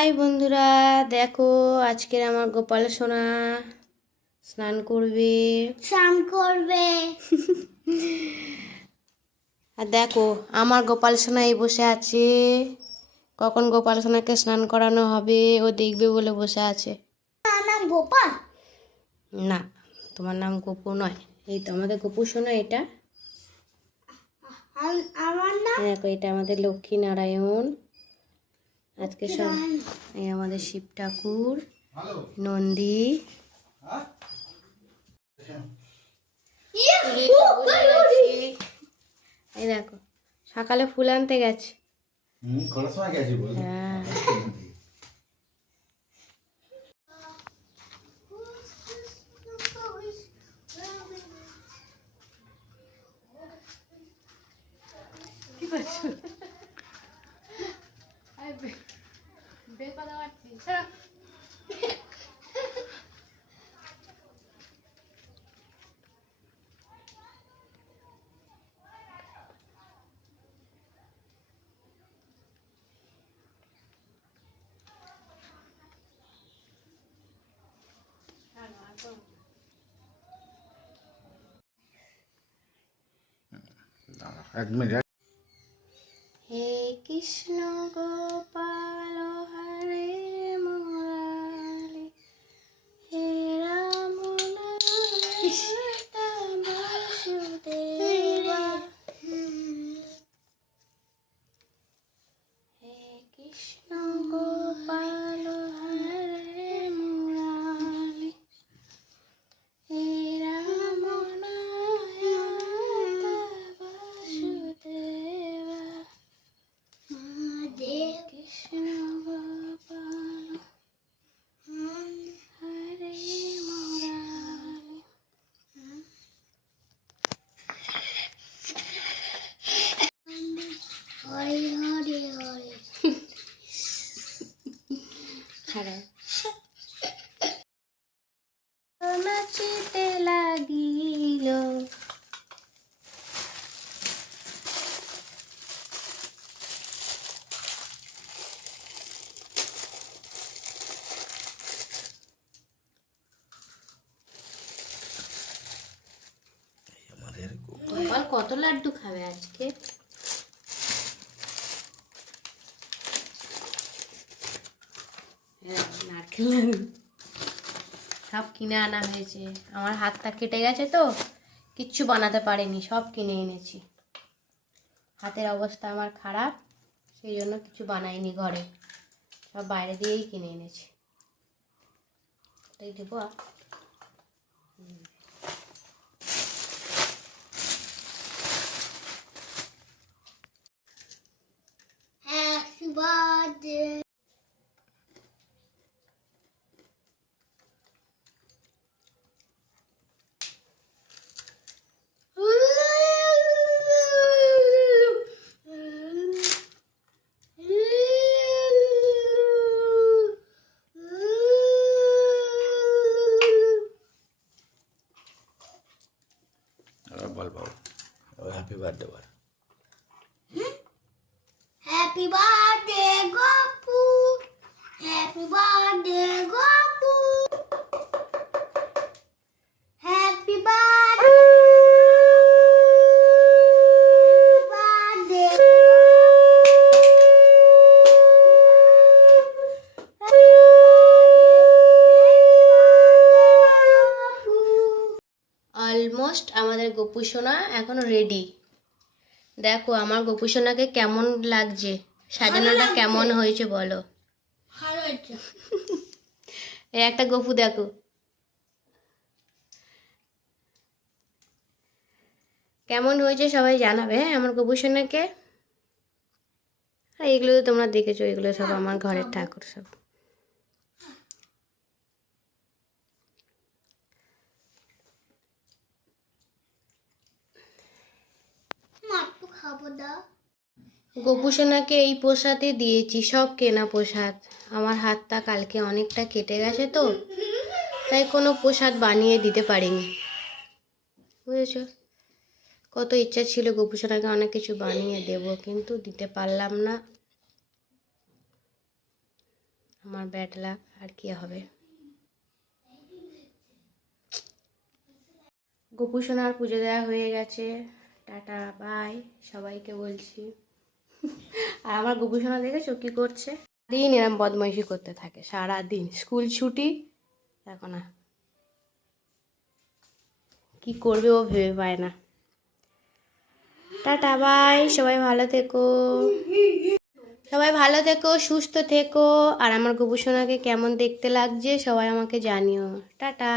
High বন্ধুরা দেখো আজকের আমার গোপাল সোনা স্নান করবে। স্নান করবে। আর দেখো আমার গোপাল সোনা এই বসে আছে। কখন গোপাল সোনাকে স্নান করানো হবে ও দেখবে বলে বসে আছে। নাম গোপাল? না তোমার নাম গোপু নয়। এই তো আমাদের গোপু সোনা এটা। আমার নাম? দেখো এটা আমাদের লক্ষ্মী নারায়ণ। আজকে সব এই আমাদের শিব ঠাকুর নন্দী। ইয়ে, এই দেখো সকালে ফুল আনতে গেছে। হ্যাঁ। এক মিনিট হে কৃষ্ণ গোপাল খারাপ নাচিতে লাগিল। কত লাড্ডু খাবে আজকে এ দেখো, নারকেল লাড্ডু সব কিনে আনা হয়েছে। আমার হাতটা কেটে গেছে তো, কিচ্ছু বানাতে পারিনি, সব কিনে এনেছি। হাতের অবস্থা আমার খারাপ, সেই জন্য কিছু বানাইনি ঘরে। সব বাইরে দিয়েই কিনে এনেছি। এটাই দেবো আর হ্যাপি বার্থডে বল happy birthday Gopu happy birthday Gopu happy birthday almost আমাদের গোপু সোনা এখন রেডি দেখো আমার গোপু সোনাকে কেমন লাগছে? সাজানোটা কেমন হয়েছে বলো? ভালো হয়েছে। এই একটা গপু দেখো। কেমন হয়েছে সবাই জানাবে হ্যাঁ আমার গোপু সোনাকে আর এগুলো তো তোমরা দেখেছ এগুলো সব আমার ঘরের ঠাকুর সব। গোপু সোনাকে এই প্রসাদে দিয়েছি, সব কেনা প্রসাদ। আমার হাতটা কালকে অনেকটা কেটে গেছে তো, তাই কোনো প্রসাদ বানিয়ে দিতে পারিনি। বুঝেছ? কত ইচ্ছা ছিল গোপু সোনাকে অনেক কিছু বানিয়ে দেব, কিন্তু দিতে পারলাম না। আমার ব্যাড লাক আর কি হবে? গোপু সোনার পুজো দেওয়া হয়ে গেছে। টাটা বাই সবাইকে বলছি। আর আমার গোপু সোনা দেখেছ কি করছে? দিন এরম বদমাইশি করতে থাকে সারা দিন স্কুল ছুটি, দেখো না। কি করবে ও ভেবে পায় না। টাটা বাই সবাই ভালো থেকো। সবাই ভালো থেকো, সুস্থ থেকো। আর আমার গোপুসোনাকে কেমন দেখতে লাগছে সবাই আমাকে জানিও। টাটা।